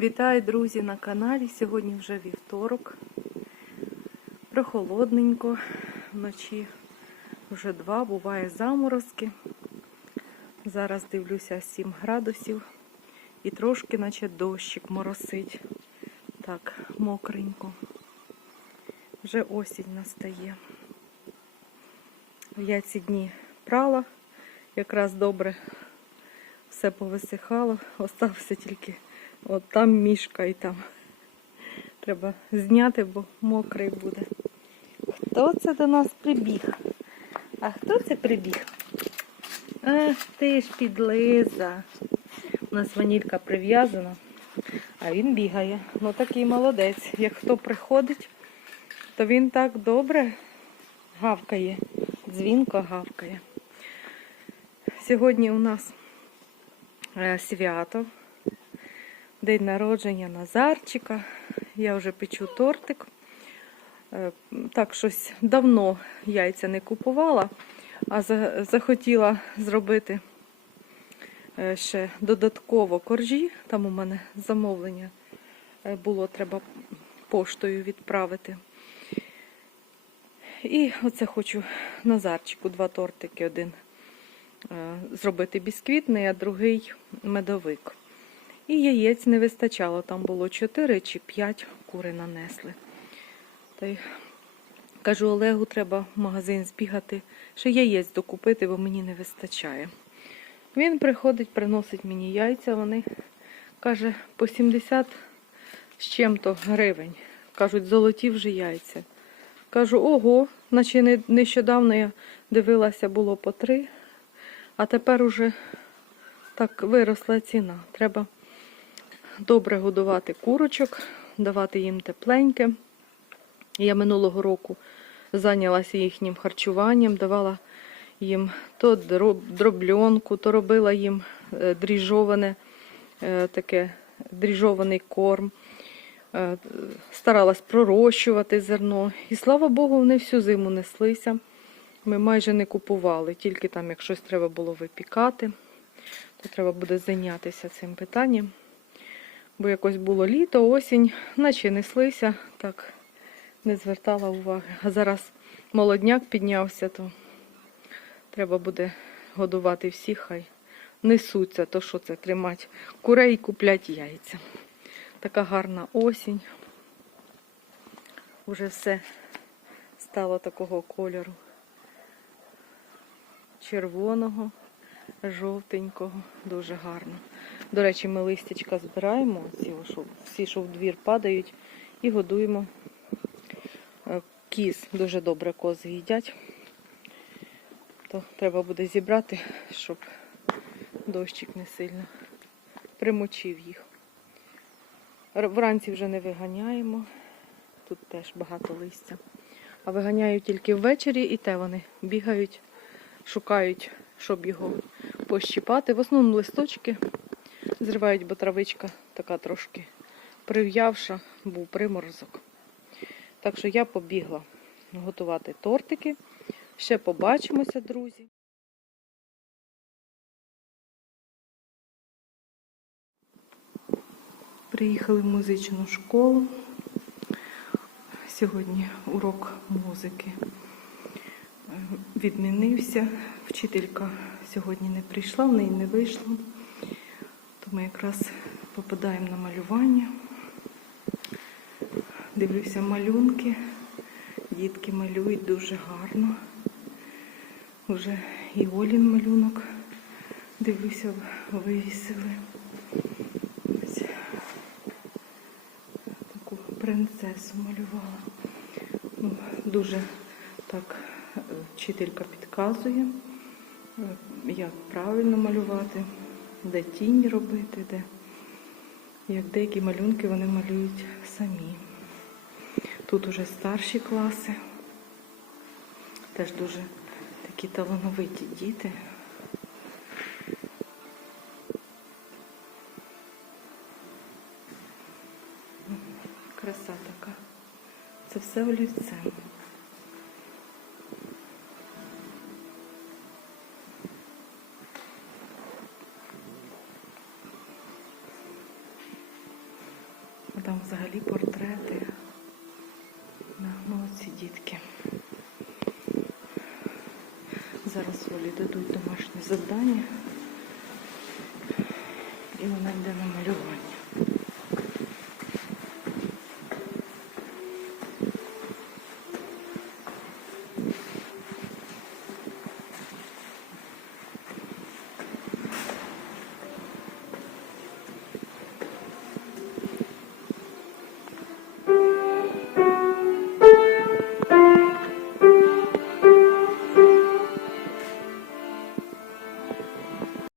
Вітаю, друзі, на каналі. Сьогодні вже вівторок. Прохолодненько. Вночі вже два, буває заморозки. Зараз дивлюся 7 градусів і трошки, наче дощик моросить. Так, мокренько. Вже осінь настає. Я ці дні прала, якраз добре все повисихало, остався тільки от там мішка і там. Треба зняти, бо мокрий буде. Хто це до нас прибіг? А хто це прибіг? Ах, ти ж підлиза. У нас ванілька прив'язана, а він бігає. Ну такий молодець. Як хто приходить, то він так добре гавкає, дзвінко гавкає. Сьогодні у нас е, свято, день народження Назарчика. Я вже печу тортик. Е, Так, щось давно яйця не купувала, а захотіла зробити е, ще додатково коржі. Там у мене замовлення е, було, треба поштою відправити. І оце хочу Назарчику два тортики. Один зробити бісквітний, а другий медовик. І яєць не вистачало, там було 4 чи 5 кури нанесли. Та й кажу, Олегу, треба в магазин збігати, ще яєць докупити, бо мені не вистачає. Він приходить, приносить мені яйця, вони каже, по 70 з чим-то гривень. Кажуть, золоті вже яйця. Кажу, ого, наче нещодавно я дивилася, було по три, а тепер уже так виросла ціна. Треба добре годувати курочок, давати їм тепленьке. Я минулого року зайнялася їхнім харчуванням, давала їм то дроб- дробльонку, то робила їм е, дріжоване е, таке дріжований корм. Е, Старалась пророщувати зерно. І слава Богу, вони всю зиму неслися. Ми майже не купували, тільки там, як щось треба було випікати, то треба буде зайнятися цим питанням. Бо якось було літо, осінь, наче неслися, так не звертала уваги. А зараз молодняк піднявся, то треба буде годувати всіх, хай несуться, то що це тримати. Курей і куплять яйця. Така гарна осінь. Уже все стало такого кольору. Червоного, жовтенького, дуже гарно. До речі, ми листячка збираємо, всі, що в двір падають, і годуємо е, кіз. Дуже добре кози їдять. То треба буде зібрати, щоб дощик не сильно примочив їх. Вранці вже не виганяємо. Тут теж багато листя. А виганяю тільки ввечері, і те вони бігають, шукають, щоб його пощипати. В основному листочки зривають, бо травичка така трошки прив'явша, був приморозок. Так що я побігла готувати тортики. Ще побачимося, друзі. Приїхали в музичну школу. Сьогодні урок музики відмінився. Вчителька сьогодні не прийшла, в неї не вийшло. Ми якраз попадаємо на малювання. Дивлюся малюнки. Дітки малюють дуже гарно. Уже і Олін малюнок. Дивлюся, вивісили. Таку принцесу малювала. Ну, дуже так е, вчителька підказує, е, як правильно малювати, де тінь робити, де як деякі малюнки вони малюють самі. Тут уже старші класи, теж дуже такі талановиті діти. Краса така. Це все олівцем. Там взагалі портрети. Молодці ну, дітки. Зараз волі дадуть домашнє завдання. І вона йде на малювання.